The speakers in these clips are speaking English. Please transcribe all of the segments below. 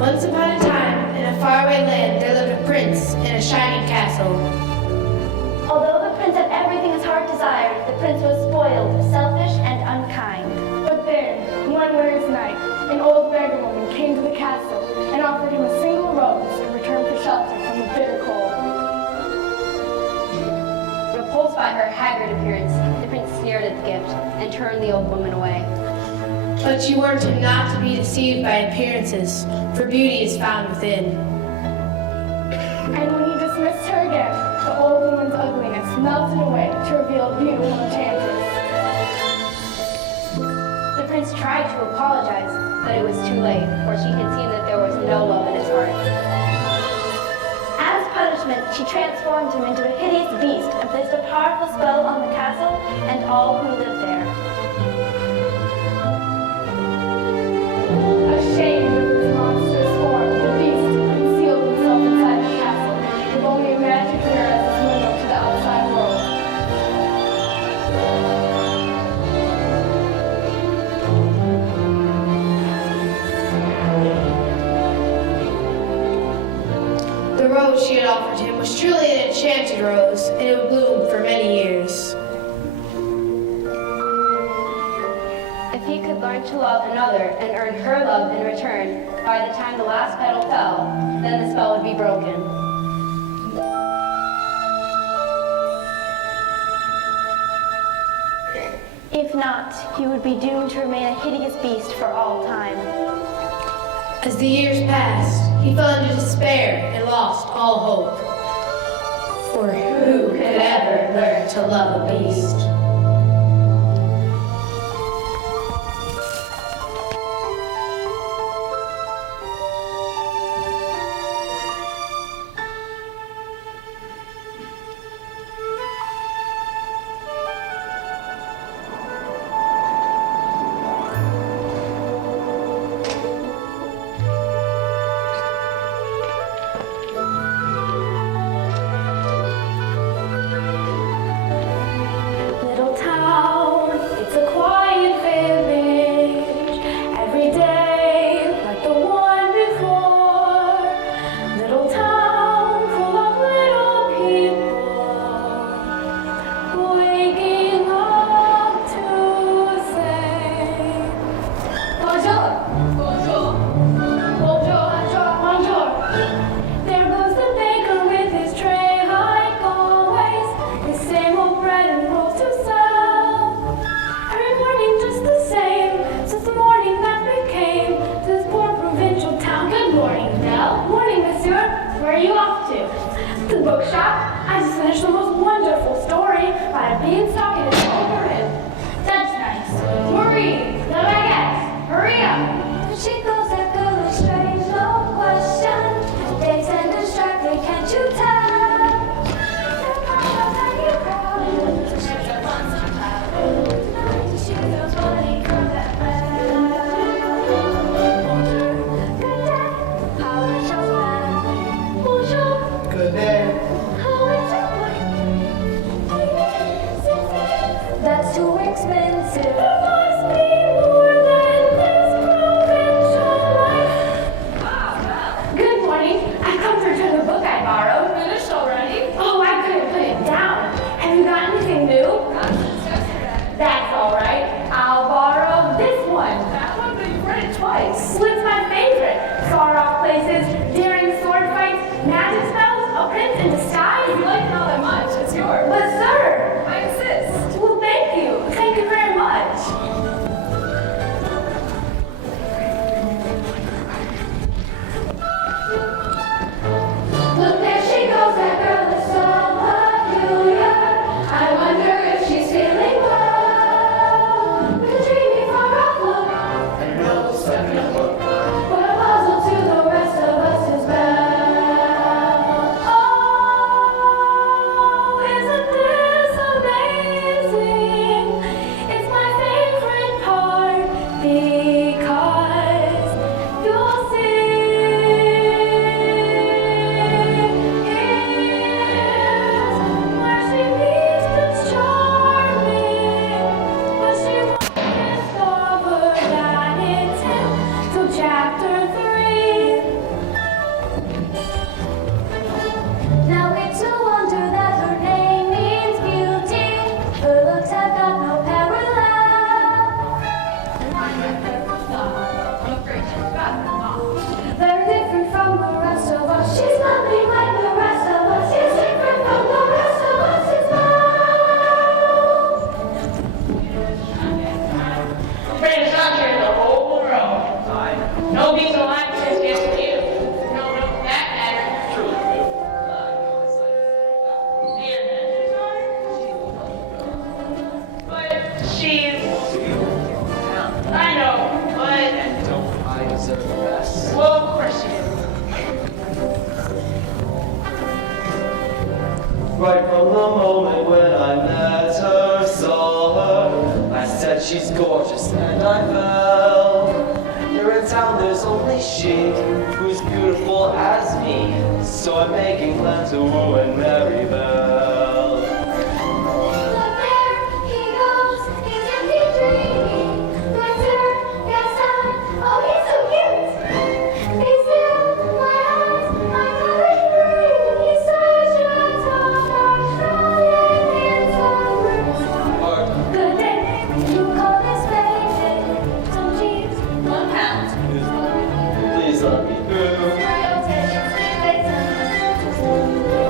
Once upon a time, in a faraway land, there lived a prince in a shining castle. Although the prince had everything his heart desired, the prince was spoiled, selfish, and unkind. But then, one winter's night, an old beggar woman came to the castle and offered him a single rose in return for shelter from the bitter cold. Repulsed by her haggard appearance, the prince sneered at the gift and turned the old woman away. But she warned him not to be deceived by appearances, for beauty is found within. And when he dismissed her again, the old woman's ugliness melted away to reveal a beautiful enchantress. The prince tried to apologize, but it was too late, for she had seen that there was no love in his heart. As punishment, she transformed him into a hideous beast and placed a powerful spell on the castle and all who lived there. Ashamed of his monstrous form, the beast concealed himself inside the castle, with only a magic mirror as his window to the outside world. The rose she had offered him was truly an enchanted rose, and it would bloom for many years. If he could learn to love another and earn her love in return, by the time the last petal fell, then the spell would be broken. If not, he would be doomed to remain a hideous beast for all time. As the years passed, he fell into despair and lost all hope. For who could ever learn to love a beast? Little town, it's a quiet village. Every day, like the one before. Little town full of little people, waking up to say, bonjour, bonjour, bonjour, bonjour, bonjour. There goes the baker with his tray, like always, his same old bread and rolls to sell. Every morning just the same, since the morning that we came to this poor provincial town. Good morning, Nell. Morning, monsieur. Where are you off to? To the bookshop. I just finished the most wonderful story by a beanstalk and his over him. That's nice. Marie, the baguette. Hurry up. She goes that girl is strange, no question. They tend to strike me, can't you tell? They're kind of like you crowd. She's a fun somehow. Tonight she's a funny girl that Bonjour, good day. How is your man? Bonjour, Good day. how is your boy? That's too expensive. There must be more than this provincial life. Good morning. I've come to return the book I borrowed. Finished already? Oh, I couldn't put it down. Have you got anything new? Not since yesterday. That's all right. I'll borrow this one. That one, but you've read it twice. Well, it's my favorite. Far-off places, daring sword fights, magic spells, a prince in disguise. If you like it all that much, it's yours. But sir, I insist. well, thank you. Thank you very much. Look, there she goes, that girl is so peculiar. I wonder if she's feeling well. With a dreamy far-off look, And no second look. what a puzzle to the rest of us is bell. Oh, isn't this amazing? It's my favorite part because you'll see here's where she meets Prince Charming, but she won't discover that it's him till chapter 3. she's gorgeous, and I fell. Here in town there's only she who's beautiful as me. So I'm making plans to woo and marry Belle. Look there, he goes, he's empty dreaming. Glitter, Gaston, oh he's so cute. Be still, my eyes, I'm not dreaming. He's such a tall, dark, strong, and handsome rooster. Good day, you call this baby. Some cheese, £1. Please let me through.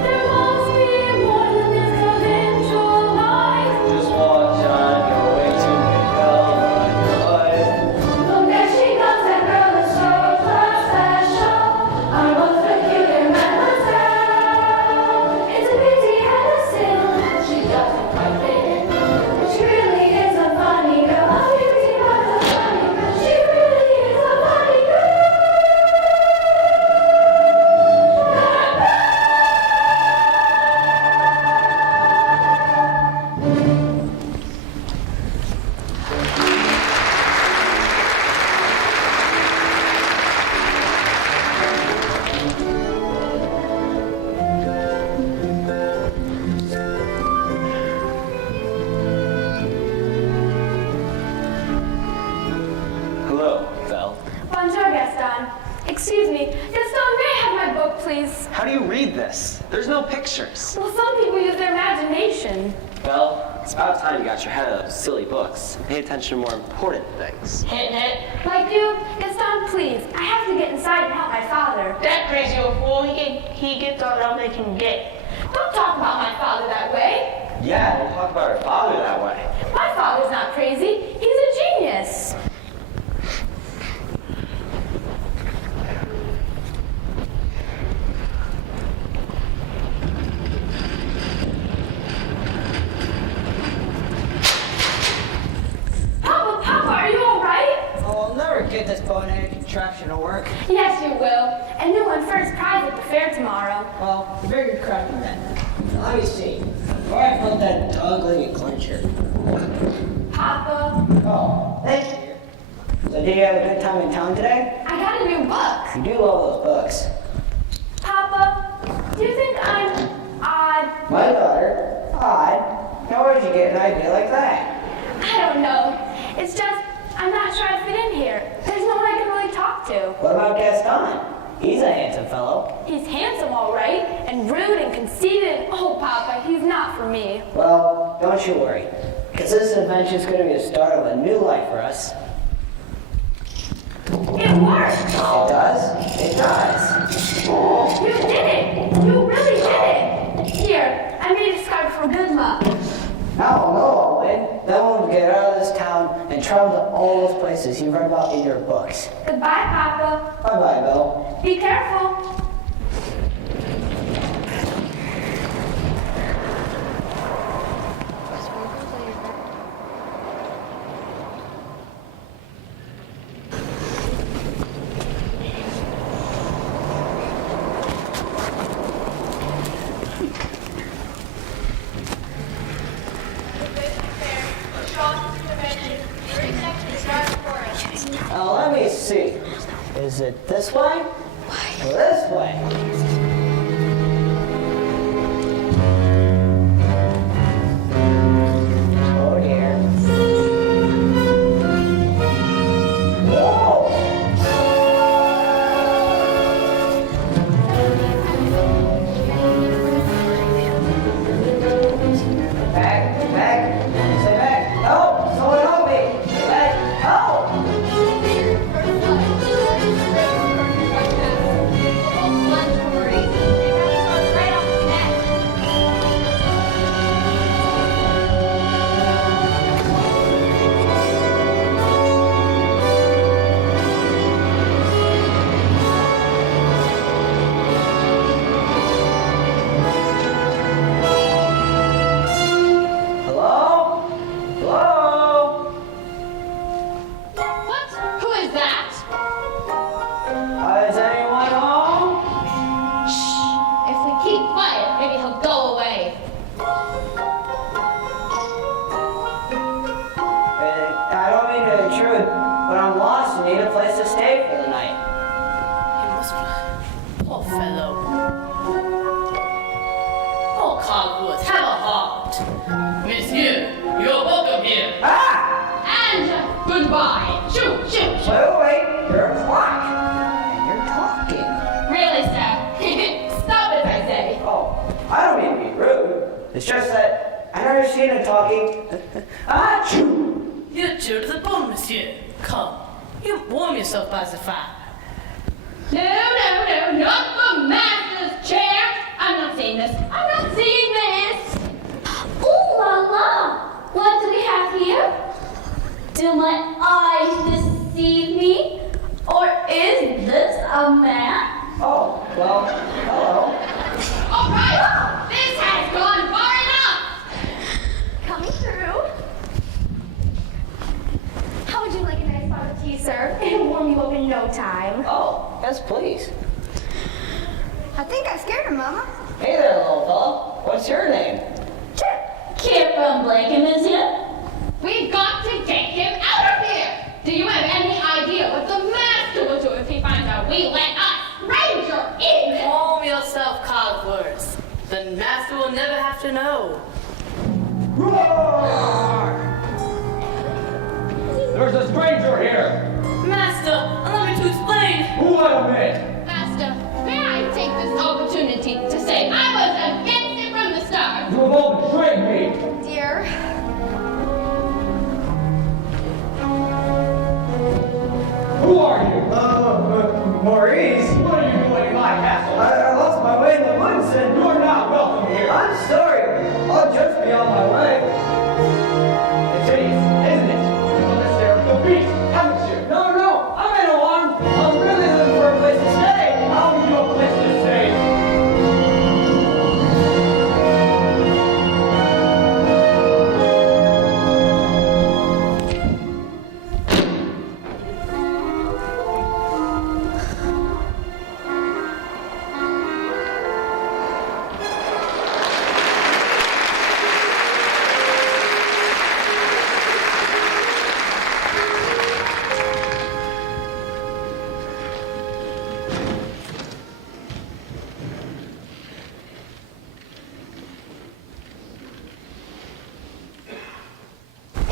There must be more than this provincial life. Just watch, I'm going to make Belle my wife. Look, there she comes, that girl is so special. Our most peculiar mademoiselle. It's a pity and a sin she doesn't quite fit in. But she really is a funny girl. A beauty but a funny girl. She really is a funny girl. Hello, Belle. Bonjour, Gaston. Excuse me. Gaston, may I have my book, please? How do you read this? There's no pictures. Well, some people use their imagination. Belle, it's about time you got your head out of silly books and pay attention to more important things. Like you, Gaston, please. I have to get inside and help my father. That crazy old fool, he gets all that they can get. Don't talk about my father that way. Yeah, don't talk about her father that way. My father's not crazy. He's a genius. Papa, are you all right? Oh, I'll never get this boneheaded contraption to work. Yes, you will. And you won first prize at the fair tomorrow. Well, very good cracking then. Now, let me see. Where I put that dog-legged clincher? Papa, Oh, thank you. So did you have a good time in town today? I got a new book. You do love those books. Papa, do you think I'm odd? My daughter? Odd? Now where did you get an idea like that? I don't know. It's just, I'm not sure I fit in here. There's no one I can really talk to. What about Gaston? He's a handsome fellow. He's handsome, all right, and rude and conceited. Oh, Papa, he's not for me. Well, don't you worry. Because this adventure is going to be the start of a new life for us. It worked. It does? It does. You did it. You really did it. Here, I made a scarf for good luck. No, Owen. Then we'll get out of this town and travel to all those places you read about in your books. Goodbye, Papa. Bye-bye, Bill. Be careful. Now let me see. Is it this way? Or this way? Oh dear. Whoa! Back, stay back. Help! Someone help me! Stay back, help! Lunch It's just that I never seen him talking. Achoo! You're chilled to the bone, monsieur. Come, you warm yourself by the fire. No, not the master's chair. I'm not seeing this. I'm not seeing this. Ooh la la! What do we have here? Do my eyes deceive me? Or is this a man? Oh, well, hello. All right, this has gone far enough. Coming through. How would you like a nice pot of tea, sir? It'll warm you up in no time. Oh, yes, please. I think I scared him, Mama. Hey there, little fella. What's your name? Kid from Blanken is here. We've got to get him out of here. Do you have any idea what the master will do if he finds out we let a stranger in? Calm yourself, Cogworth. The master will never have to know. There's a stranger here. Master, allow me to explain. Who let him in? Master, may I take this opportunity to say I was against it from the start? You have all betrayed me. Dear. Who are you? Maurice. What are you doing in my castle? I lost my way in the woods and You're not welcome here. I'm sorry. I'll just be on my way. It's hideous, isn't it? You're the stare of the beast, haven't you? No, I'm in alarm. I'm really looking for a place to stay. How are you a place to stay?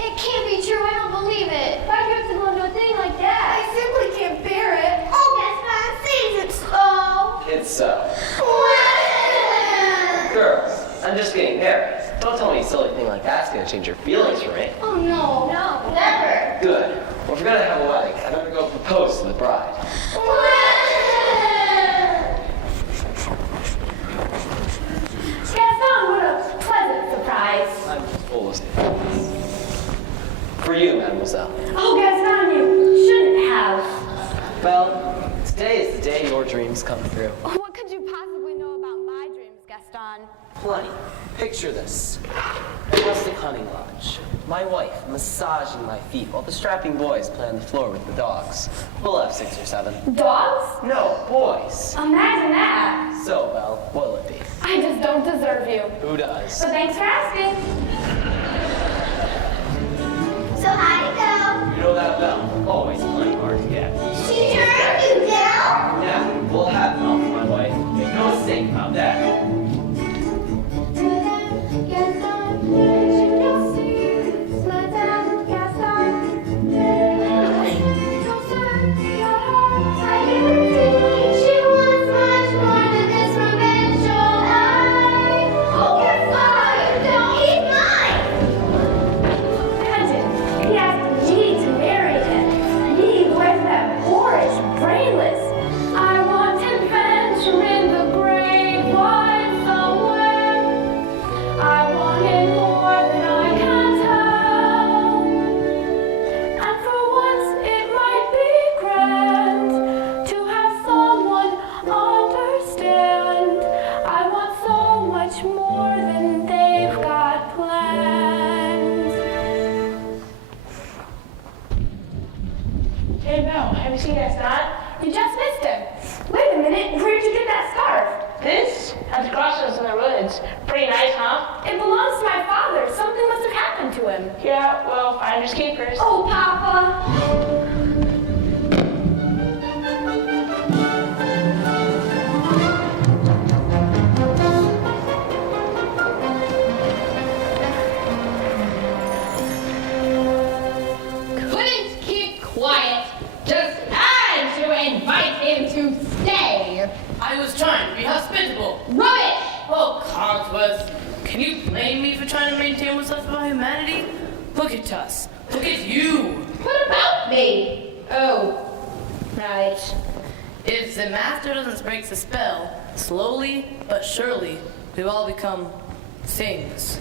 It can't be true. I don't believe it. Why do you have to go into a thing like that? I simply can't bear it. Oh, Gaspon sees it so. It's so. Girls, I'm just getting married. Don't tell me a silly thing like that's gonna change your feelings for me. Oh, no. No, never. Good. Well, if we're gonna have a wedding, I better go propose to the bride. Gaspon, what a pleasant surprise. I'm just full of things. For you, mademoiselle. Oh, Gaspon, you shouldn't have. Well, today is the day your dreams come true. What could you possibly know about my dreams, Gaston? Plenty. Picture this. A rustic hunting lodge. My wife massaging my feet while the strapping boys play on the floor with the dogs. We'll have 6 or 7. Dogs? No, boys. Imagine that. So, Belle, what'll it be? I just don't deserve you. Who does? But thanks for asking. So how'd it go? You know that Belle, always playing hard to get. She turned you down? Yeah, we'll have milk for my wife. Make no mistake about that. I want to venture in the great wide somewhere. I wanted more than I can tell. And for once it might be grand to have someone understand. I want so much more than they've got planned. Hey, Mel, have you seen that sign? You just missed him. Wait a minute, where'd you get that scarf? This? At the crossroads in the woods. Pretty nice, huh? It belongs to my father. Something must have happened to him. Yeah, well, finders keepers. Oh, Papa. Couldn't keep quiet. Just had to invite him to stay. I was trying to be hospitable. Rubbish! Oh, Cogsworth, Can you blame me for trying to maintain what's left of our humanity? Look at us. Look at you. What about me? Oh, right. If the master doesn't break the spell, slowly but surely, we all become things.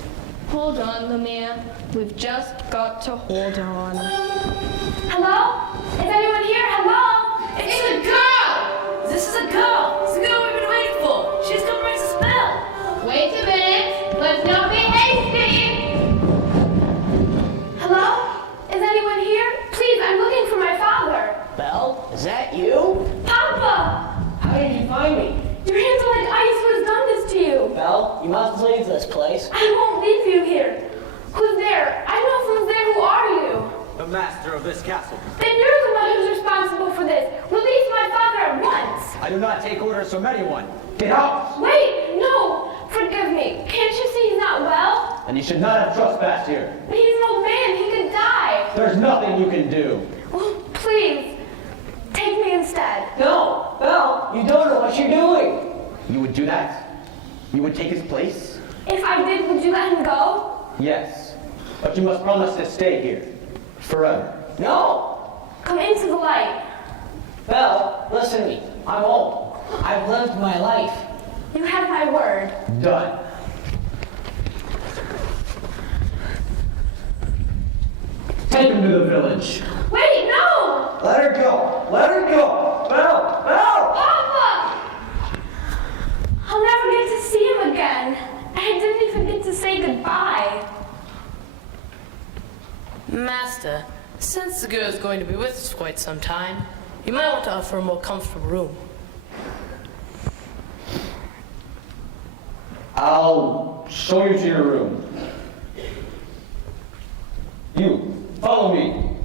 Hold on, Lumiere. We've just got to hold on. Hello? Is anyone here? Hello? It's a girl! This is a girl! It's the girl we've been waiting for! She's gonna break the spell! Wait a minute. Let's not be hasty. Hello? Is anyone here? Please, I'm looking for my father. Belle, is that you? Papa! How did you find me? Your hands are like ice. Who has done this to you? Belle, you must leave this place. I won't leave you here. Who's there? I know who's there. Who are you? The master of this castle. Then you're the one who's responsible for this. Release my father at once. I do not take orders from anyone. Get out! Wait, no. Forgive me. Can't you see he's not well? And you should not have trespassed here. But he's an old man. He could die. There's nothing you can do. Well, please, take me instead. No, Belle, you don't know what you're doing. You would do that? You would take his place? If I did, would you let him go? Yes. But you must promise to stay here. Forever. No. Come into the light. Belle, listen to me. I'm old. I've lived my life. You have my word. Done. Take him to the village. Wait, no! Let her go. Let her go. Belle! Belle! Papa! I'll never get to see him again. I didn't even get to say goodbye. Master, since the girl is going to be with us for quite some time, you might want to offer a more comfortable room. I'll show you to your room. You, follow me.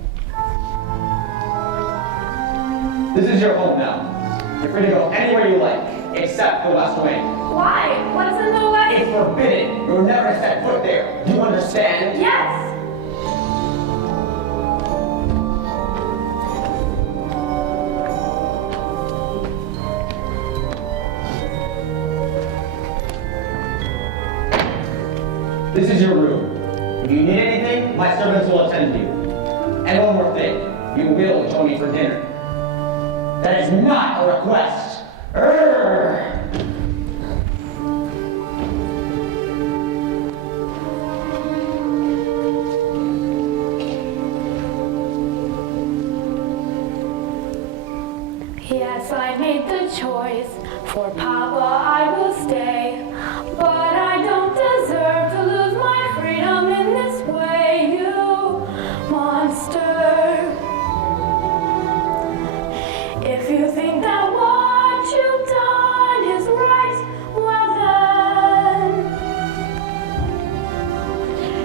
This is your home now. You're free to go anywhere you like, except the West Wing. Why? What's in the way? It's forbidden. You'll never set foot there. Do you understand? Yes! This is your room. If you need anything, my servants will attend to you. And one more thing. You will join me for dinner. That is not a request. Urgh. Yes, I made the choice. For Papa, I will stay. But I don't deserve to lose my freedom in this way, you monster. If you think that what you've done is right, well then,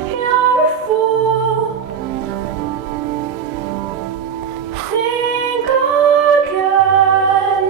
you're a fool. Think again.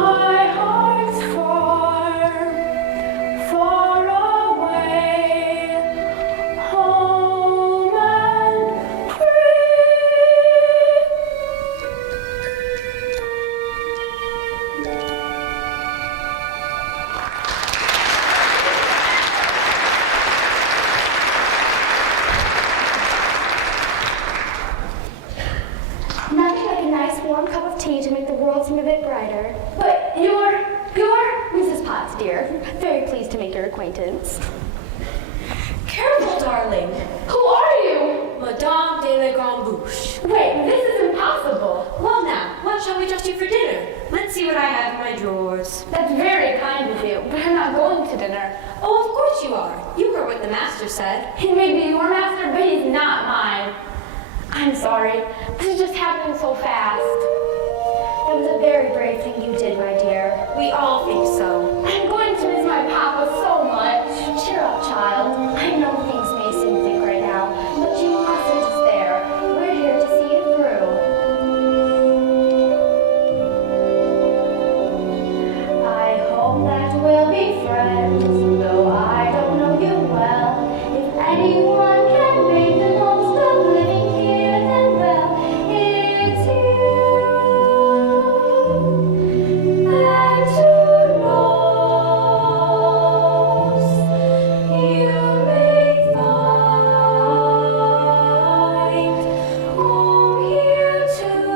My heart's far, far away, home and Nothing like a nice warm cup of tea to make the world seem a bit brighter. But you're Mrs. Potts, dear. Very pleased to make your acquaintance. Careful, darling. who are you? Madame de la Grande Bouche. Wait, this is impossible. Well now, what shall we dress you for dinner? Let's see what I have in my drawers. That's very kind of you, but I'm not going to dinner. Oh, of course you are. You heard what the master said. He may be your master, but he's not mine. I'm sorry. This is just happening so fast. That was a very brave thing you did, my dear. We all think so. I'm going to miss my papa so much. Cheer up, child. I know things may seem thick right now, but you mustn't despair. We're here to see it through. I hope that we'll be friends, though I don't know you well. If anyone can make the most of living here, then well, it's you. And who knows, you may find home here too.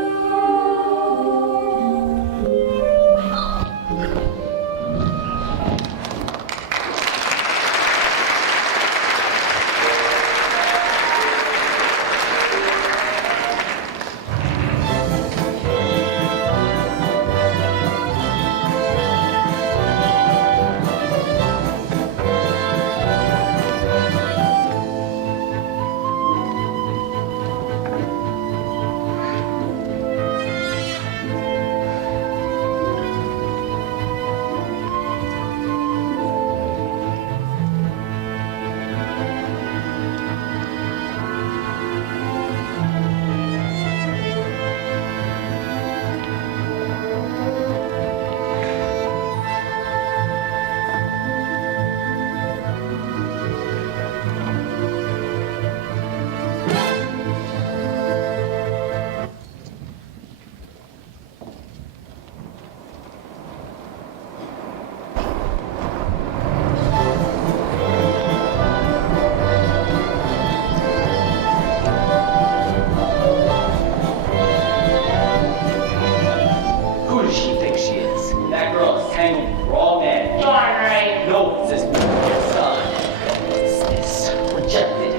Who does she think she is? That girl is tangled with the wrong man. Darn right. No, this is your son. This rejected,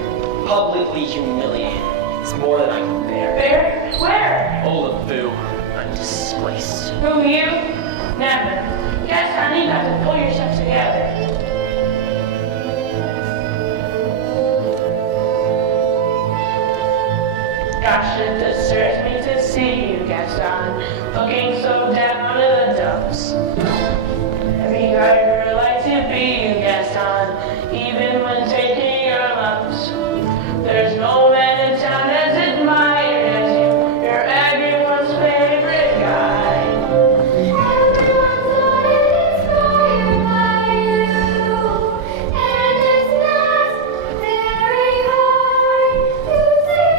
publicly humiliated. It's more than I can bear. Where? Where? Olafoo, I'm displaced. Who, you? Never. Yes, honey, you got to pull yourself together. Gosh, it disturbs me to see you, Gaston, looking so down in the dumps. Every guy would like to be you, Gaston, even when taking your lumps. There's no man in town as admired as you. You're everyone's favorite guy. Everyone's inspired by you, and it's not very hard to say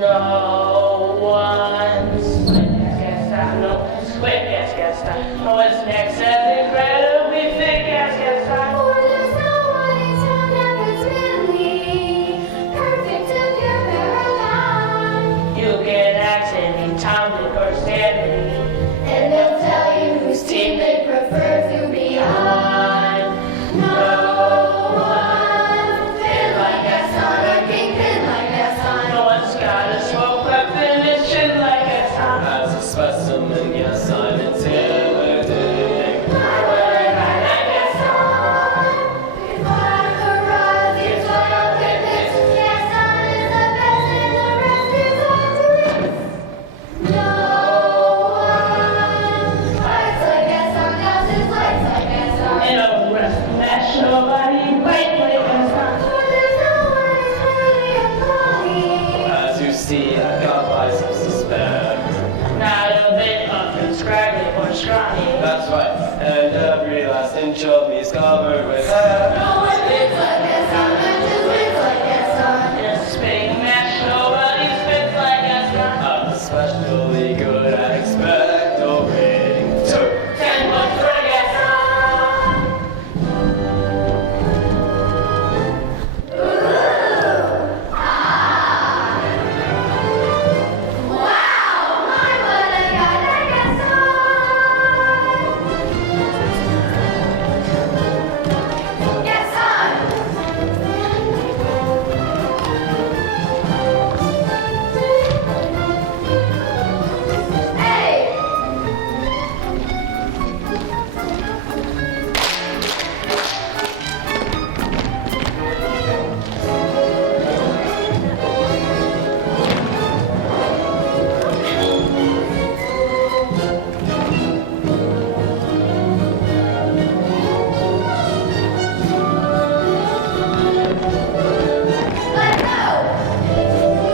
No one's Gaston, no split Gaston. No one's next as incredibly thick Gaston. For there's no one in town that fits really perfect to your paragon. You can ask any Tom, Dick, or Stanley. And they'll tell you whose team they prefer to be on. No one fit like Gaston or kingpin like Gaston. No one's got a smoke weapon and shit like Gaston. As a specimen, yes, I'm intimidating. I would like Gaston. If I could rise, here's what I'll get this. Gaston is the best and the rest is all to miss. No one fights like Gaston, does his legs like Gaston. In a rest match, nobody might play Gaston. For there's no one as really a body. As you see, I've got biceps to spare. Not a bit That's right. And every last inch of me is covered with hair. No one spits like that son, that just spits like that son. Just spitting match, nobody spits like Gaston. I'm especially good at expectorating. 2, 10 points for Gaston. Wow, my what I got that son. Yes, son. Hey. Let's go.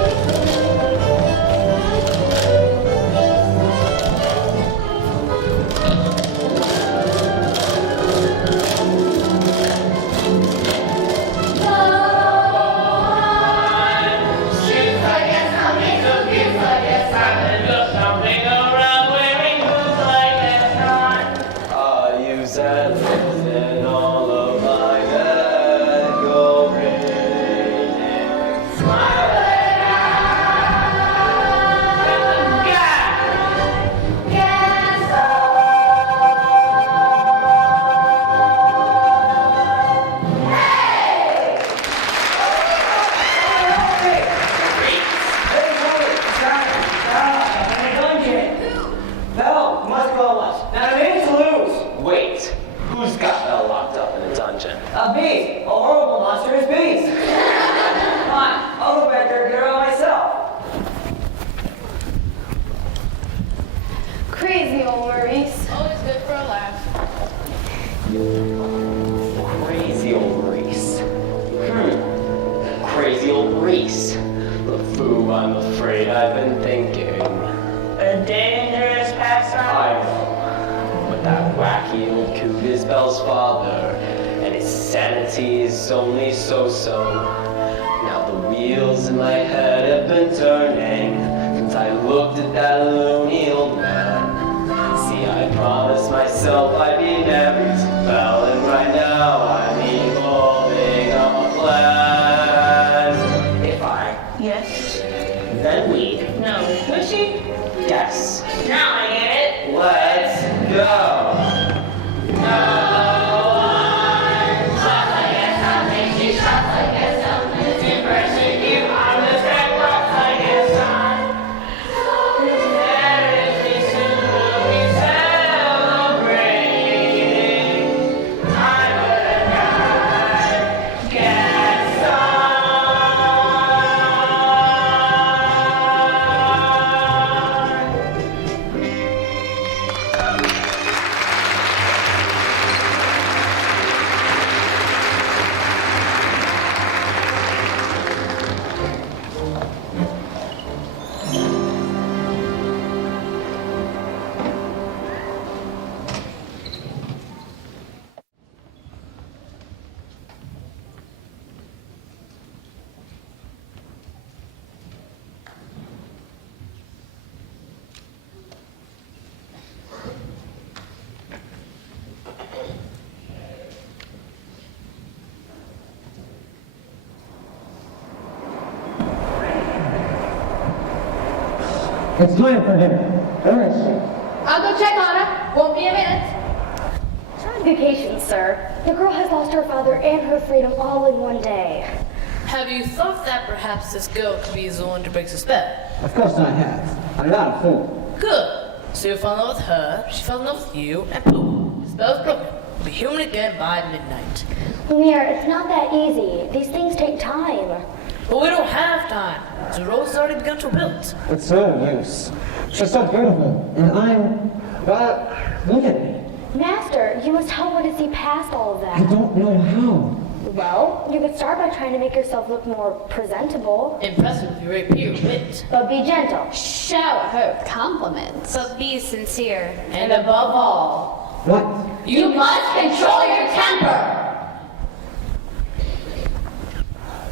Shoots like Gaston, makes those beats like Gaston. And just jumping around wearing boots like Gaston. I use endless in all of my decorating. Smile at Belle, you must go once. Now, the minutes to lose. Wait, who's got Belle locked up in a dungeon? A beast. A horrible monstrous beast. Come on, I'll go back there and get her out myself. Crazy old Maurice. Always good for a laugh. Crazy old Reese. Crazy old Reese. The foo, I'm afraid I've been thinking. a dangerous pastime. I know, but that wacky old coot is Belle's father, and his sanity is only so-so. Now the wheels in my head have been turning since I looked at that loony old man. See, I promised myself I'd be married to Belle, and right now I'm evolving a plan. If I, Yes. then we, No. Pushy? yes. Now I get it. Let's go. It's time for dinner. Where is she? I'll go check on her. Won't be a minute. She's on vacation, sir. The girl has lost her father and her freedom all in one day. Have you thought that perhaps this girl could be the one to break the spell? Of course I have. I'm not a fool. Good. So you fell in love with her, she fell in love with you, and boom, the spell's broken. We'll be human again by midnight. Lumiere, it's not that easy. These things take time. But we don't have time. The road has already begun to build. It's no use. She's so beautiful, and well, look at me. Master, you must help her to see past all of I that. don't know how. Well, you could start by trying to make yourself look more presentable. Impressed with your rapier wit. But be gentle. Shower her with compliments. But be sincere. And above all, What? You must control your temper.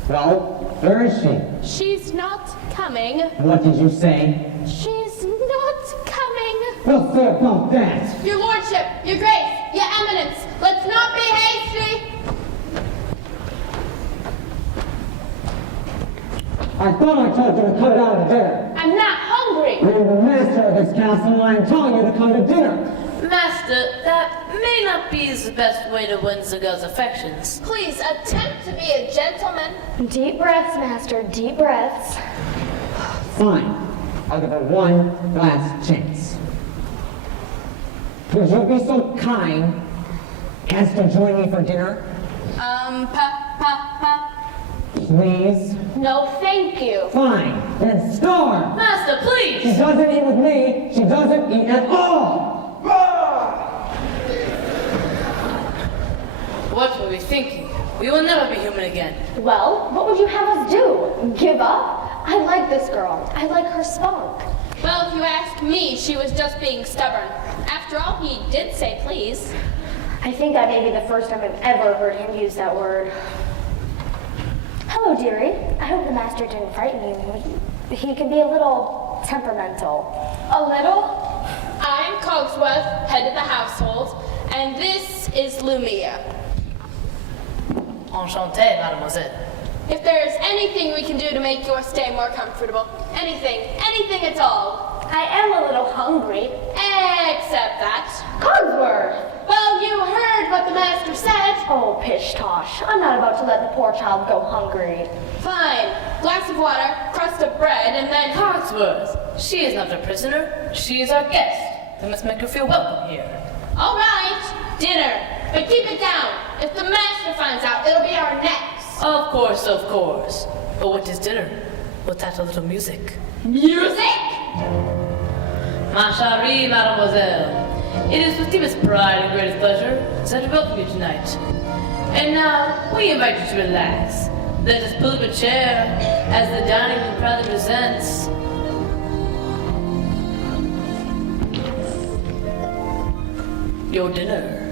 Well, where is she? She's not coming. What did you say? She's not coming. Well, sir, about that. Your lordship, your grace, your eminence, let's not be hasty. I thought I told you to come down to dinner. I'm not hungry. I am the master of this castle, and I am telling you to come to dinner. Master, that may not be the best way to win the girl's affections. Please attempt to be a gentleman. Deep breaths, Master, deep breaths. Fine. I'll give her one last chance. Would you be so kind as to join me for dinner? Please? No, thank you. Fine. Then starve. Master, She please! doesn't eat with me. She doesn't eat at all. What were we thinking? We will never be human again. Well, what would you have us do? Give up? I like this girl. I like her spunk. Well, if you ask me, she was just being stubborn. After all, he did say please. I think that may be the first time I've ever heard him use that word. Hello, dearie. I hope the master didn't frighten you. He can be a little temperamental. A little? I'm Cogsworth, head of the household, and this is Lumia. Enchanté, mademoiselle. If there's anything we can do to make your stay more comfortable, anything at all, I am a little hungry. except that. Cogsworth! Well, you heard what the master said. Oh, pish-tosh. I'm not about to let the poor child go hungry. Fine. Glass of water, crust of bread, and then... Cogsworth, she is not a prisoner. She is our guest. We must make her feel welcome here. All right, dinner. But keep it down. If the master finds out, it'll be our necks. Of course, of course. But what is dinner without a little music? Music? Ma chérie, mademoiselle, it is with deepest pride and greatest pleasure that we welcome you tonight. And now, we invite you to relax. Let us pull up a chair as the dining room proudly presents your dinner.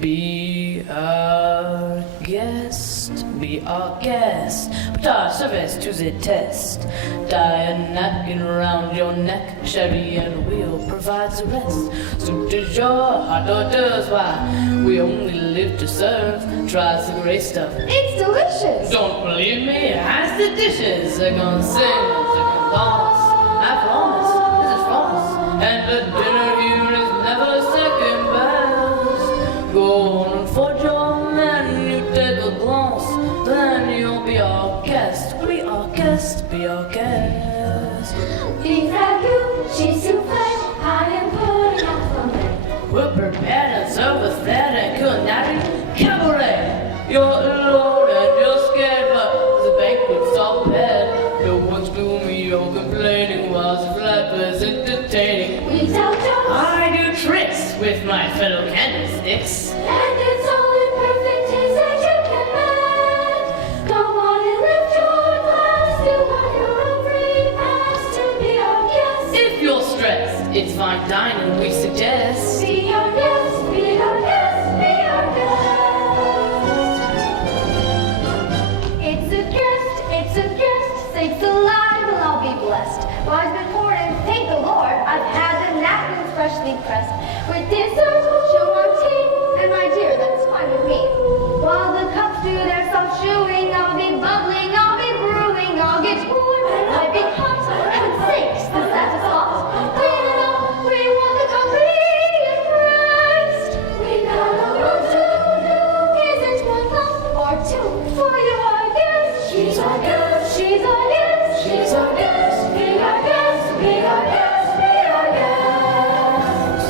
Be our guest, be our guest. Put our service to the test. Tie a napkin around your neck, sherry, and we'll provide the rest. Soup du jour, hot hors d'oeuvres, why? We only live to serve. Try the great stuff. It's delicious. Don't believe me? Ask the dishes. They're gonna sing, they're gonna dance. After all this is France, and the dinner here is never second best. Go on and forge your menu, take a glance, then you'll be our guest. Be our guest, be our guest. Beef ragout, cheese souffle, I am putting out for me. We're prepared and served with flair and culinary cabaret. You're alone and you're scared, but the banquet's all prepared. No one's gloomy or complaining while the flatbread's entertaining. We tell jokes, I do tricks with my fellow candlesticks. and it's all in perfect taste that you can make. Go on and lift your glass, you want your own free pass to be our guest. If you're stressed, it's fine dining we suggest. Be our guest, be our guest, be our guest. It's a guest, sakes alive, and I'll be blessed. Well, I've been poured and thank the Lord, I've had the napkins freshly pressed. With dessert, she'll want tea, and my dear, that's fine with me. While the cups do their soft chewing, I'll be bubbling, I'll be brewing, I'll get warm, and I'll be hot. And sakes, does that is hot? We know we want the company of Christ. We got a lot to do. Isn't one lump or two for your guest? She's our guest, She's our guest. she's our guest. Be our guest, be our guest, be our guest.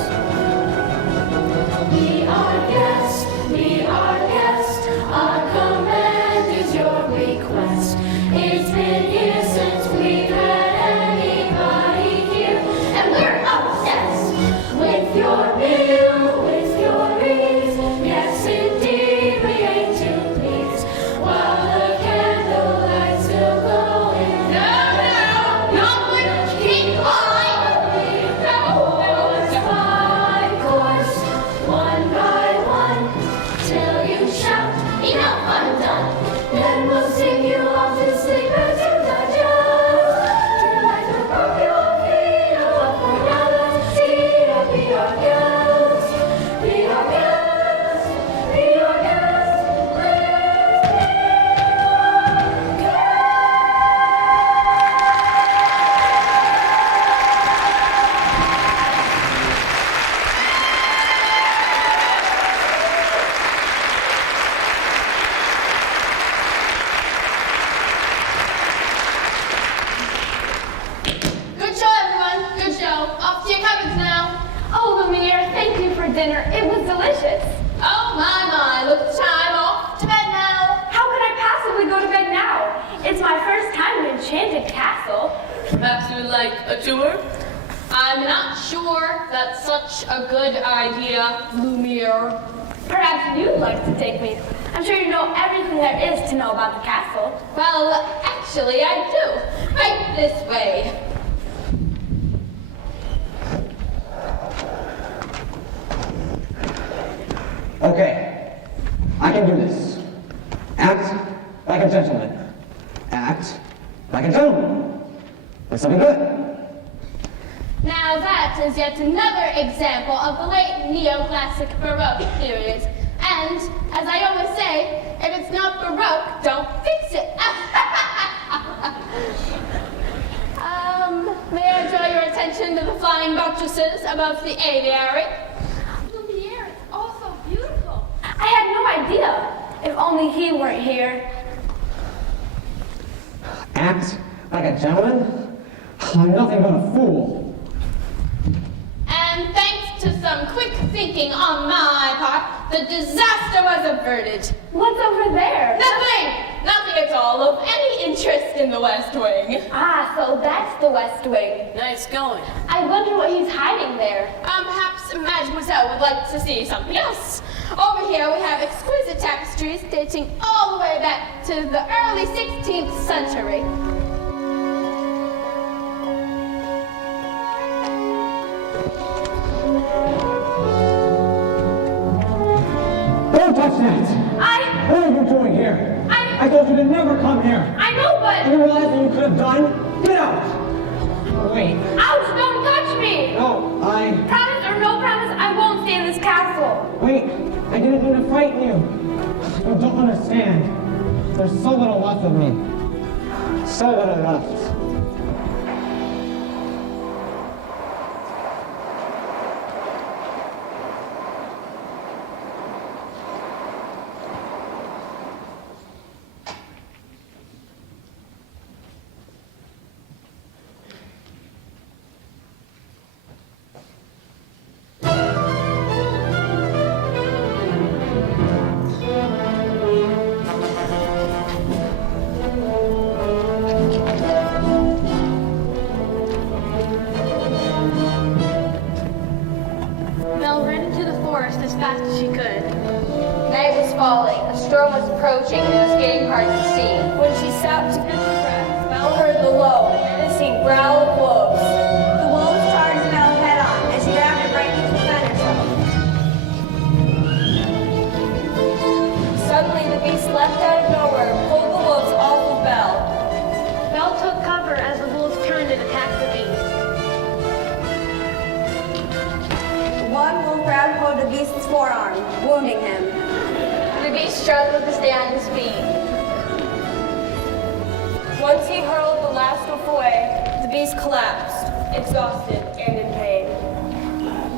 dinner. It was delicious. Oh my, look at the time. Off to bed now. How could I possibly go to bed now? It's my first time in Enchanted Castle. Perhaps you would like a tour? I'm not sure that's such a good idea, Lumiere. Perhaps you'd like to take me. I'm sure you know everything there is to know about the castle. Well, actually, I do. Right this way. Okay, I can do this. Act like a gentleman. Act like a gentleman. This will be good. Now that is yet another example of the late neoclassic Baroque period. And, as I always say, if it's not Baroque, don't fix it. May I draw your attention to the flying buttresses above the aviary? Lumiere, it's all so beautiful. I had no idea. If only he weren't here. Act like a gentleman? I'm nothing but a fool. And thanks to some quick thinking on my part, the disaster was averted. What's over there? Nothing! Nothing at all of any interest in the West Wing. Ah, so that's the West Wing. Nice going. I wonder what he's hiding there. Perhaps Mademoiselle would like to see something else. Over here we have exquisite tapestries dating all the way back to the early 16th century. Don't touch that! What are you doing here? I told you to never come here! I know, but... You realize what you could have done? Get out! Wait. Ouch, don't touch me! No, Promise or no promise, I won't stay in this castle. Wait, I didn't mean to frighten you. You don't understand. There's so little left of me. So little left. Belle ran into the forest as fast as she could. Night was falling, a storm was approaching, and it was getting hard to see. When she stopped to catch her breath, Belle heard the low and menacing growl of wolves. The wolves charged Belle head on, and she grabbed a branch to defend herself. Suddenly, the beast leapt out of nowhere and pulled the wolves off of Belle. Belle took cover as the wolves turned and attacked the beast. One wolf grabbed hold of the beast's forearm, wounding him. The beast struggled to stay on his feet. Once he hurled the last wolf away, the beast collapsed, exhausted and in pain.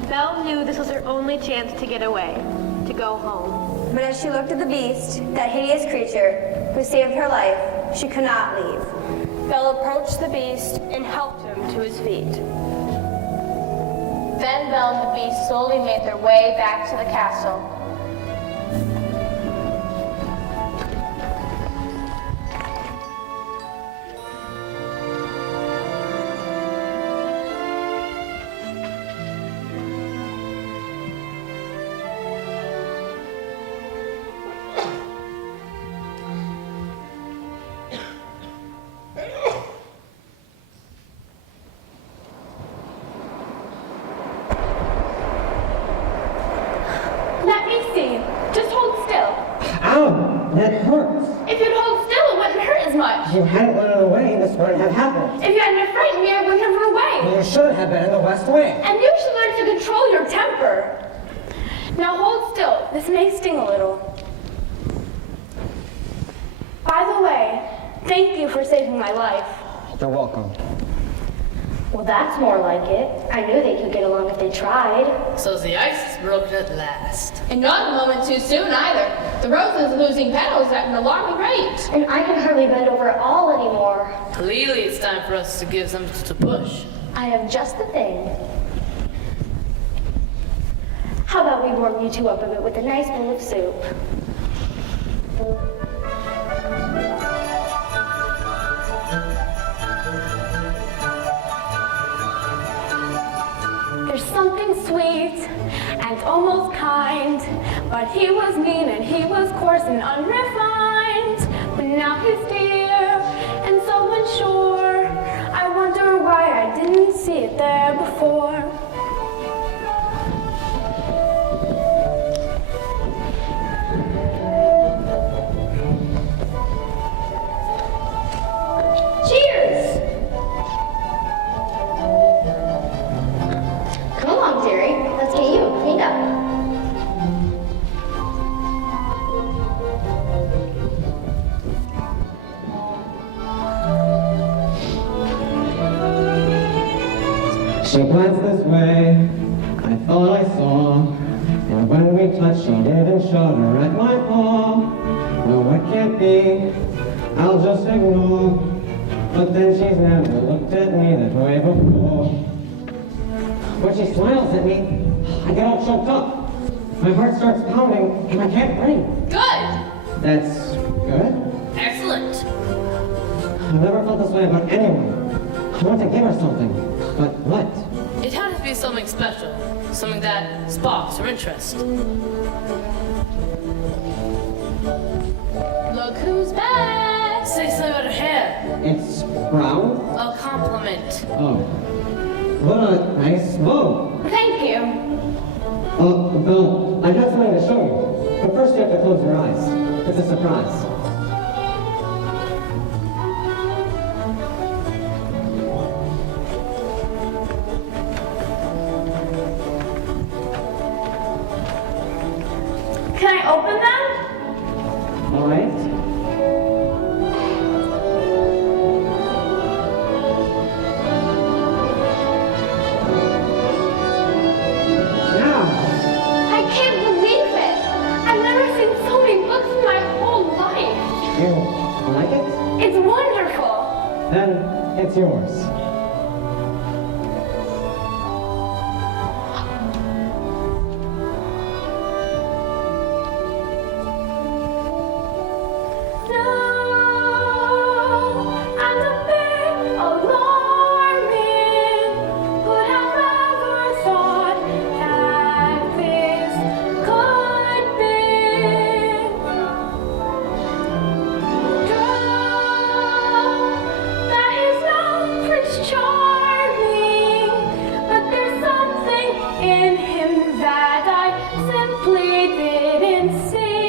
Belle knew this was her only chance to get away, to go home. But as she looked at the beast, that hideous creature who saved her life, she could not leave. Belle approached the beast and helped him to his feet. Then Belle and the beast slowly made their way back to the castle. Let me see. Just hold still. Ow! That hurts! If you'd hold still, it wouldn't hurt as much. If you hadn't run away, this wouldn't have happened. If you hadn't frightened me, I wouldn't have run away. You should have been in the West Wing. And you should learn to control your temper. Now hold still. This may sting a little. By the way, thank you for saving my life. You're welcome. Well, that's more like it. I knew they could get along if they tried. So the ice is broken at last. And not a moment too soon either. The rose is losing petals at an alarming rate. And I can hardly bend over at all anymore. Clearly, it's time for us to give something to push. I have just the thing. How about we warm you two up a bit with a nice bowl of soup? There's something sweet and almost kind, but he was mean and he was coarse and unrefined. But now he's dear and so unsure. I wonder why I didn't see it there before. Cheers! Come along, Terry. Let's get you cleaned up. She glanced this way, I thought I saw, and when we touched she didn't shudder at my paw. No, it can't be, I'll just ignore, but then she's never looked at me that way before. When she smiles at me, I get all choked up. My heart starts pounding and I can't breathe. Good! That's good? Excellent! I've never felt this way about anyone. I want to give her something, but what? It had to be something special. Something that sparks her interest. Look who's back! Say something about her hair. It's brown? A compliment. Oh. What a nice bow. Thank you. Bill, I got something to show you. But first you have to close your eyes. It's a surprise. Can I open them? All right. I can't believe it. I've never seen so many books in my whole life. You like it? It's wonderful. Then it's yours. And a bit alarming. Who'd have ever thought that this could be true? That he's not Prince Charming, but there's something in him that I simply didn't see.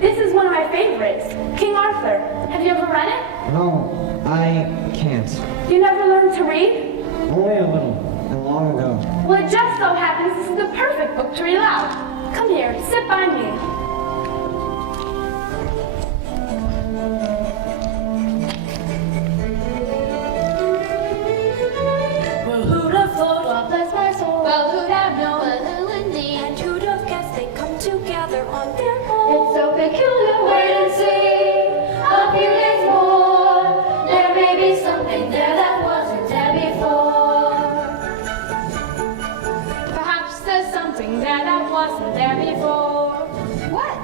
This is one of my favorites, King Arthur. Have you ever read it? No, I can't. You never learned to read? Only a little, and long ago. Well, it just so happens this is the perfect book to read aloud. Come here, sit by me. Well, who'd have thought? God bless my soul. Well, who'd have known? But who indeed? And who'd have guessed they come together on their It's own? so peculiar. Wait and see. A few days more. There may be something there that wasn't there before. Perhaps there's something there that wasn't there before. What?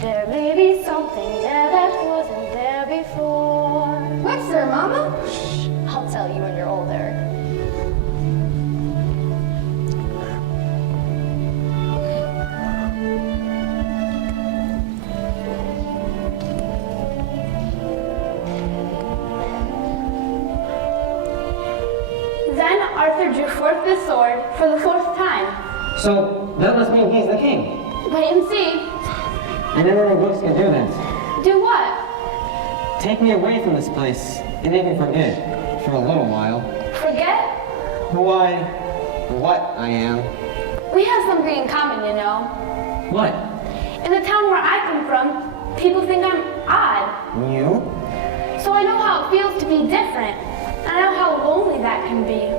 There may be something there that wasn't there before. What's there, Mama? I'll tell you when you're older. Then Arthur drew forth the sword for the fourth time. So that must mean he's the king. Wait and see. I never knew books could do that. Do what? Take me away from this place and make me forget for a little while Forget? who what I am. We have something in common, you know. What? In the town where I come from, people think I'm odd. You? So I know how it feels to be different. And I know how lonely that can be.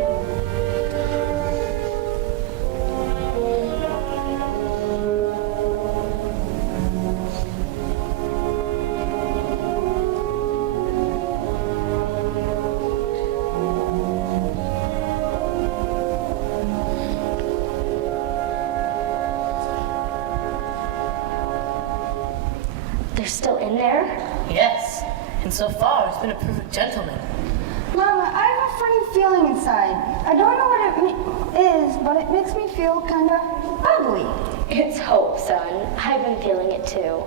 You're still in there? Yes, and so far he's been a perfect gentleman. Mama, I have a funny feeling inside. I don't know what it is, but it makes me feel kind of ugly. It's hope, son. I've been feeling it too.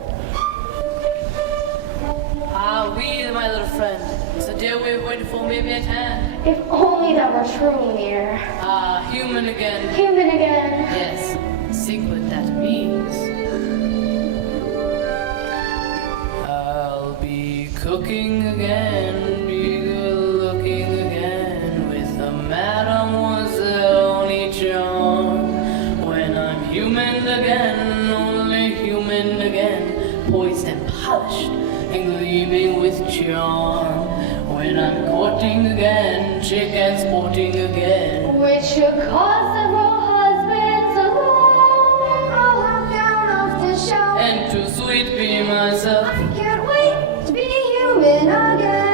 Ah, oui, my little friend. It's the day we've waited for, maybe at hand. If only that were true, Mir. Ah, human again. Human again. Yes, seek what that means. I'll be cooking again, be good looking again, with a mademoiselle on each arm. When I'm human again, only human again, poised and polished, and gleaming with charm. When I'm courting again, chick and sporting again. Which should cause several husbands alone. I'll hop down off the shelf. And too sweet be myself. I can't wait to be human again.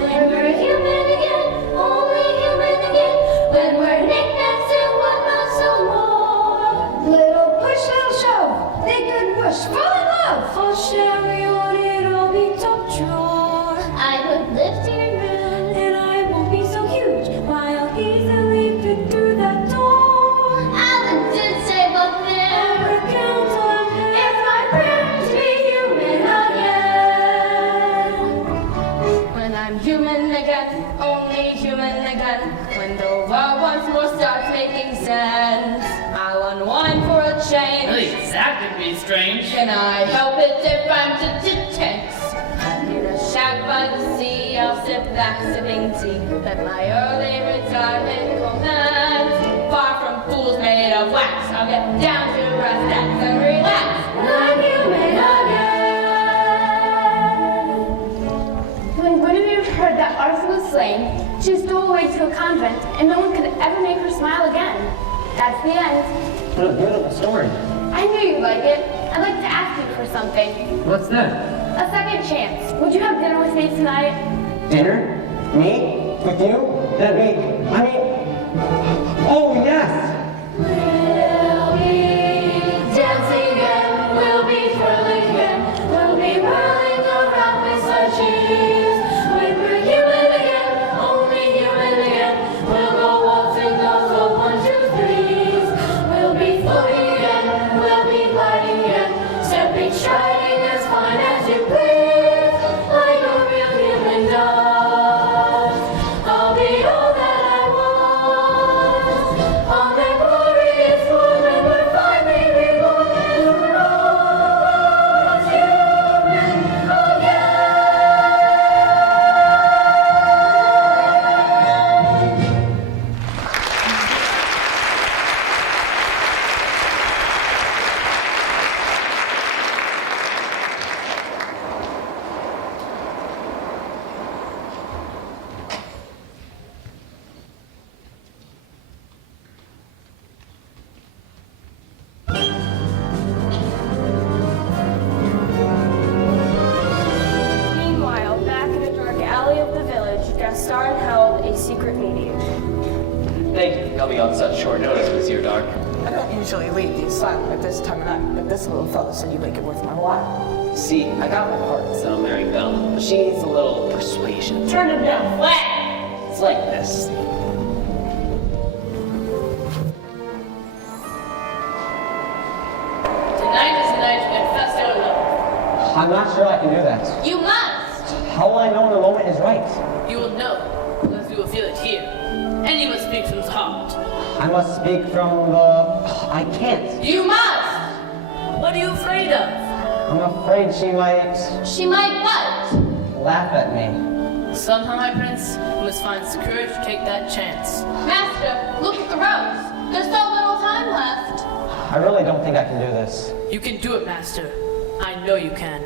When we're human again, only human again. When we're knickknacks and whatnot some more. Little push, little shove. They could push, fall in love. For Sherry on it'll be top drawer. I would lift your room, and I won't be so huge. Why I'll easily fit through that door. Alan did say but there. It's my prayer to be human again. When I'm human again, only human again. When the world once more starts making sense, I'll unwind for a change. That could be strange. Can I help it if I'm tense? In a shack by the sea, I'll sit back sipping tea. Let my early retirement commence. Far from fools made of wax, I'll get down to brass tacks and relax. I'm human again. When Guinevere heard that Arthur was slain, she stole away to a convent, and no one could ever make her smile again. That's the end. What a beautiful story. I knew you'd like it. I'd like to ask you for something. What's that? A second chance. Would you have dinner with me tonight? Dinner? Me? With you? That'd be, oh yes! We'll be dancing again, we'll be twirling again, we'll be whirling around with such ease. When we're human again, only human again, we'll go waltzing those old 1, 2, 3s. We'll be floating again, we'll be gliding again, stepping, striding as fine as you please, like a real human does. I'll be all that I want on that glorious morn when we're finally reborn and we're all human again. Meanwhile, back in a dark alley of the village, Gaston held a secret meeting. Thank you for coming on such short notice, Monsieur Dark. I don't usually leave the asylum at this time of night, but this little fella said you make it worth my while. See, I got my heart set on marrying Belle, but she needs a little persuasion. Turn him down flat! It's like this. Tonight is the night to confess your love. I'm not sure I can do that. You must. How will I know when the moment is right? You will know, because you will feel it here. And you must speak from the heart. I must speak from the... I can't. You must! What are you afraid of? I'm afraid she might She might what? laugh at me. Somehow, my prince, you must find the courage to take that chance. Master, look at the roads. There's so little time left. I really don't think I can do this. You can do it, master. I know you can.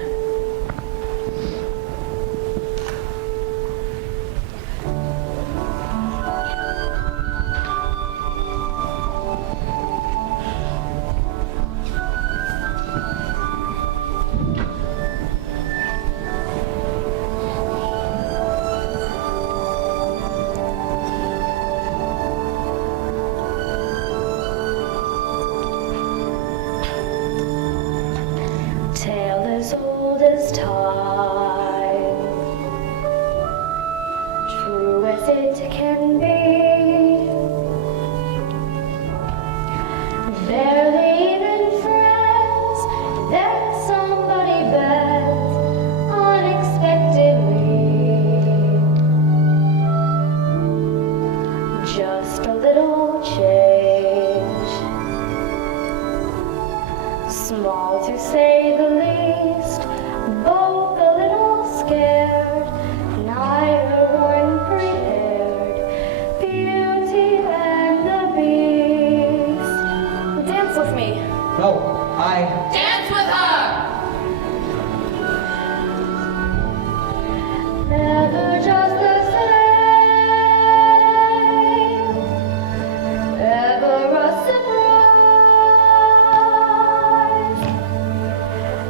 old as time, true as it can be, barely even friends, then somebody bends unexpectedly, just a little change, small to say the least, both a little scared, neither one prepared, Beauty and the Beast. Dance with me. No, Dance with her! Never just the same, ever a surprise,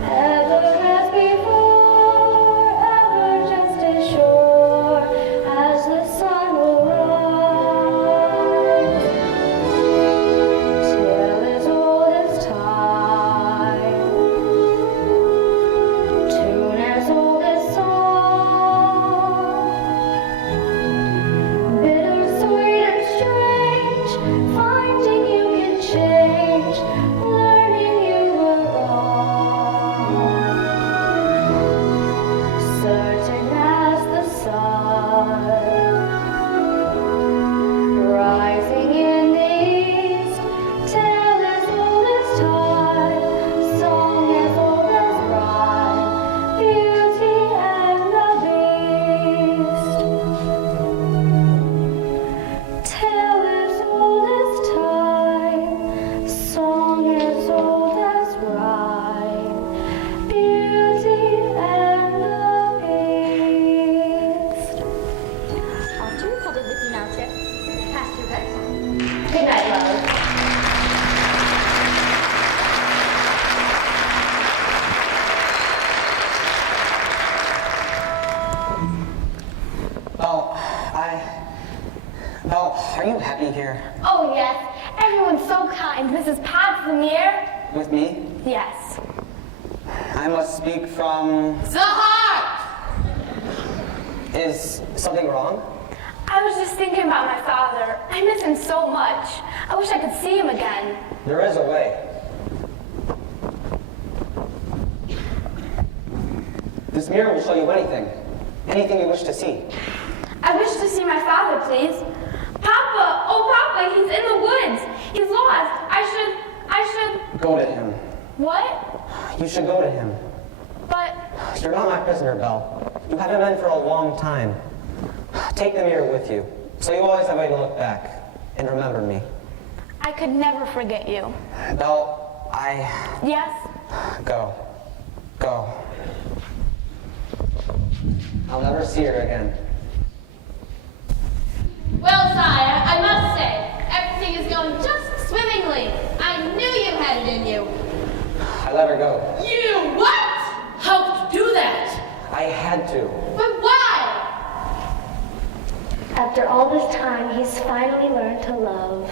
ever as before, ever just as sure as the sun will rise. Tale as old as time, tune as old as song, bittersweet and strange, finding you can change, learning you were wrong, certain as the sun, rising in the east, tale as old as time, song as old as rhyme, Beauty and the Beast. Tale as old as time, song as old as rhyme, Beauty and the Beast. Off to Republic with you now, Tip. Past your bedtime. Good night, love. Belle, are you happy here? Oh, yes. Everyone's so kind. Mrs. Potts Lemire. With me? Yes. I must speak from... The heart! Is something wrong? I was just thinking about my father. I miss him so much. I wish I could see him again. There is a way. This mirror will show you anything. Anything you wish to see. I wish to see my father, please. Papa! Oh, Papa, he's in the woods. He's lost. I should... Go to him. What? You should go to him. But... You're not my prisoner, Belle. You haven't been for a long time. Take the mirror with you, so you always have a way to look back and remember me. I could never forget you. Belle, Yes? Go. Go. I'll never see her again. Well, sire, I must say, everything is going just swimmingly. I knew you had it in you. I let her go. You what? How could you do that? I had to. But why? After all this time, he's finally learned to love.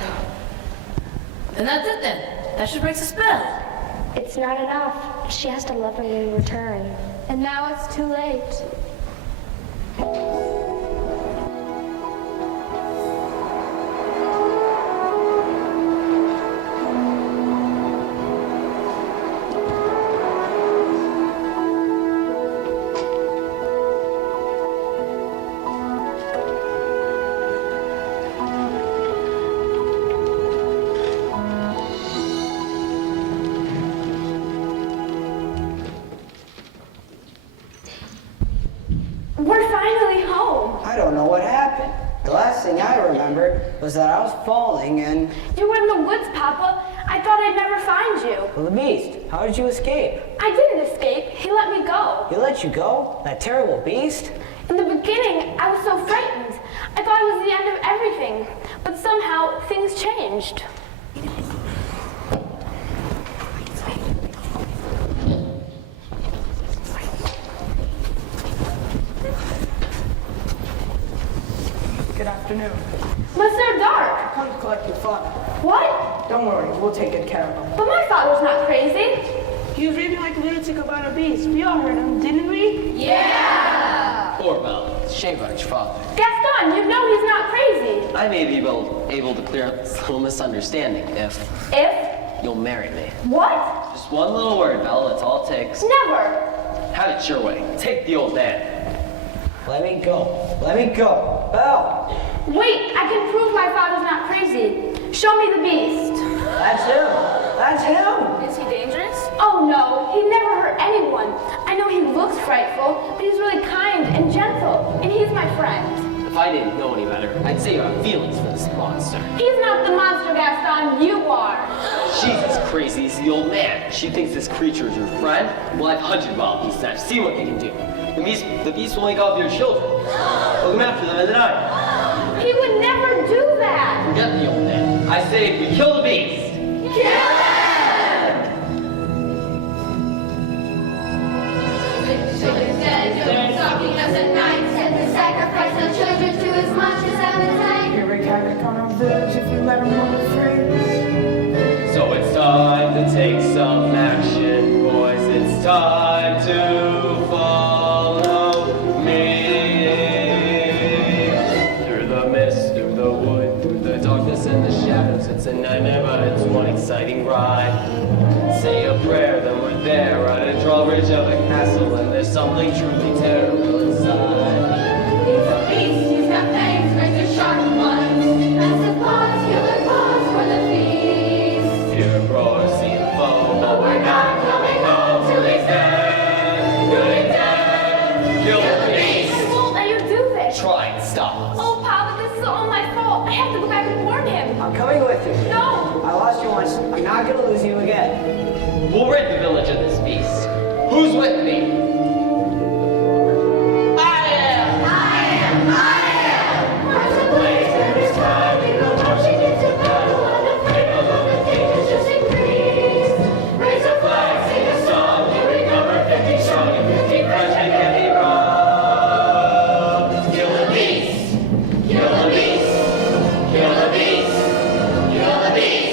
And that's it then. That should break the spell. It's not enough. She has to love him in return. And now it's too late. We're finally home. I don't know what happened. The last thing I remember was that I was falling and... You were in the woods, Papa. I thought I'd never find you. Well, the beast, how did you escape? I didn't escape. He let me go. He let you go? That terrible beast? In the beginning, I was so frightened. I thought it was the end of everything. But somehow, things changed. Good afternoon. Monsieur Dark. Come to collect your father. What? Don't worry, we'll take good care of him. But my father's not crazy. He was reading like a lunatic about a beast. We all heard him, didn't we? Poor Belle. Shame about your father. Gaston, you know he's not crazy. I may be able to clear up this little misunderstanding if If? you'll marry me. What? Just one little word, Belle. That's all it takes. Never. Have it your way. Take the old man. Let me go. Let me go. Belle! Wait, I can prove my father's not crazy. Show me the beast. That's him. That's him. Is he dangerous? Oh no, he never hurt anyone. I know he looks frightful, but he's really kind and gentle, and he's my friend. If I didn't know any better, I'd say you have feelings for this monster. He's not the monster, Gaston, you are. Jesus crazy, he's the old man. She thinks this creature is your friend? Well, I've 100 wild beasts now. See what they can do. The beast will wake up your children. We'll come after them in the night. He would never do that. Forget the old man. I say we kill the beast. Stalking us at night, and to sacrifice our children to his monstrous appetite. Here we can on our village if you let him run free. So it's time to take some action, boys. It's time to follow me. Through the mist, through the wood, through the darkness and the shadows. It's a nightmare, but it's one exciting ride. Say a prayer, then we're there on a drawbridge of a castle, and there's something truly terrible inside. He's a beast, he's got fangs, razor sharp ones. Massive paws, killer paws for the feast. Hear a roar, see a foe, but we're not coming home till he's dead. Good dead. Kill the beast. I won't let you do this. Try and stop us. Oh, Papa, this is all my fault. I have to go back and warn him. I'm coming with you. No. I lost you once. I'm not gonna lose you again. We'll rid the village of this beast. Who's with me? I am! There's a blaze and there's time, we go marching into battle, unafraid of all the dangers just increase. Raise a flag, sing a song, here we come, we're 50 strong, and 50 Country can be wrong. Kill the beast! Kill the beast! Kill the beast! Kill the beast!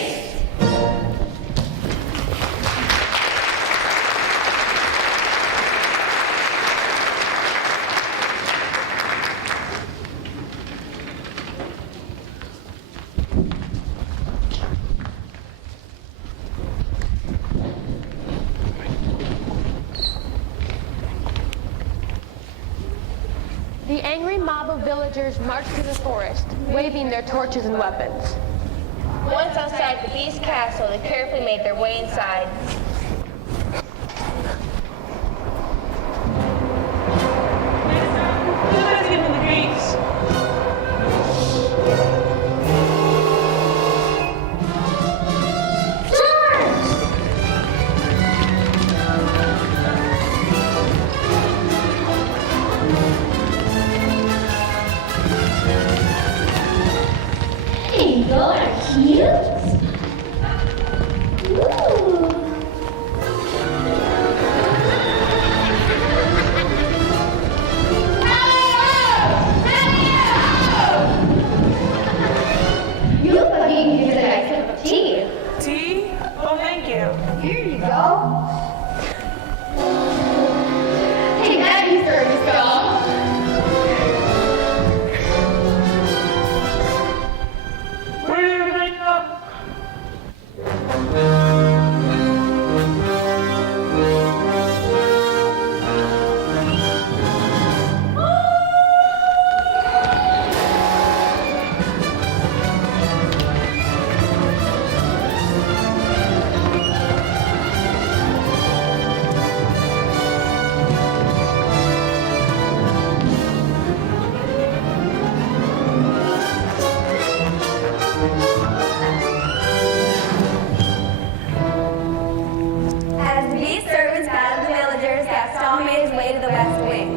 The angry mob of villagers marched through the forest, waving their torches and weapons. Once outside the beast castle, they carefully made their way inside. Let's give him the grease. Hey, you're cute! Ooh. You look like you can use a nice cup of tea. Tea? Oh, thank you. Here you go. Hey, that you service dog. Where did everybody go? As the beast servants battled the villagers, Gaston made his way to the west wing.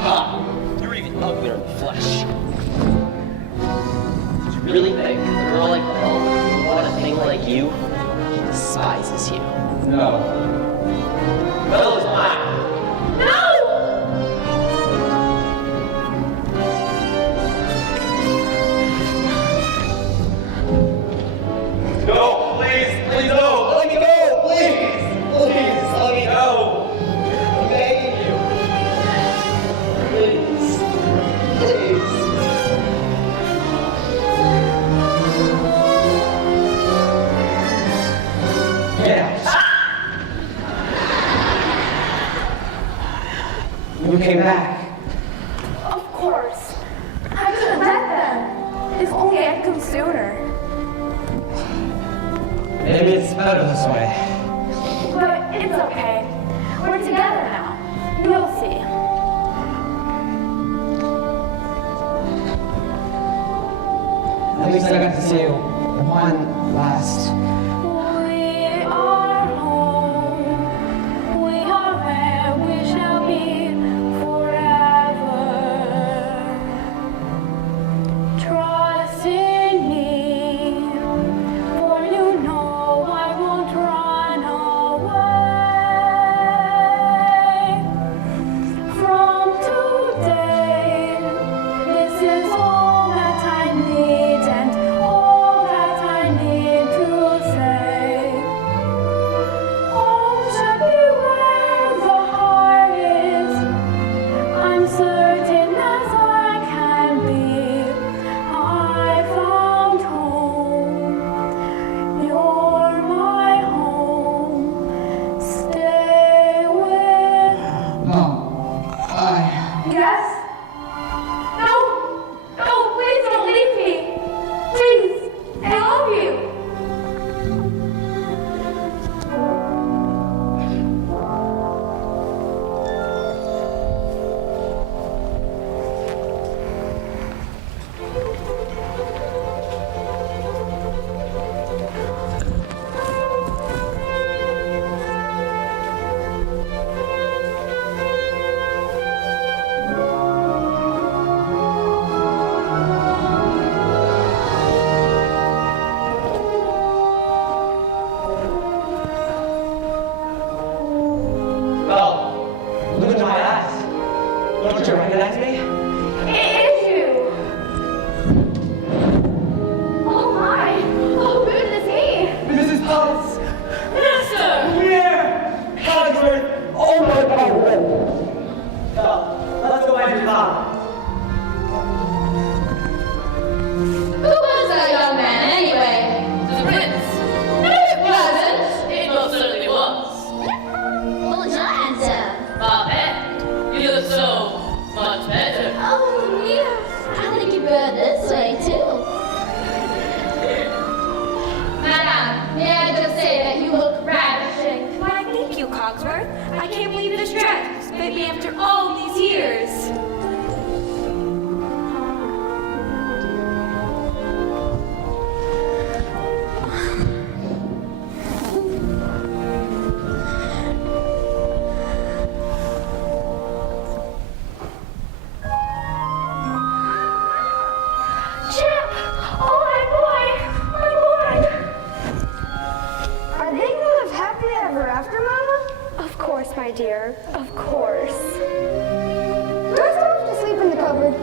Ha! You're even uglier in flesh. Did you really think a girl like Belle would want a thing like you? She despises you. No. Belle is mine. Please, no! Let me go! Please! Please, let me go! I'm begging you. Please. Please. Get out. You came back. Of course. I could have met them. If only I'd come sooner. Maybe it's better this way. But it's okay. We're together now. You'll see. At least I got to see you one last. We are home. We are where we shall be forever. Trust in me, for you know I won't run away. From today, this is all that I need and all that I need to say. Home should be where the heart is. I'm certain as I can be. I found home. You're my home. Stay with Yes? No! No, please don't leave me! Please! I love you! Well, look into my eyes. Don't you recognize me? It is you! Oh my! Oh goodness me! Mrs. Potts! Master! Here! Cogsworth! Oh my God! Let's go find your father. Who was that young man, anyway? The prince! No, it wasn't. It most certainly was. What was your answer? But hey, you look so much better. Oh, yeah. I think you're good this way, too. Madame, may I just say that you look ravishing? Why, thank you, Cogsworth. I can't believe this dress fit me after all these years. Chip! Oh, my boy! My boy! Are they gonna live happily ever after, Mama? Of course, my dear. Of course. Do I still have to sleep in the cupboard?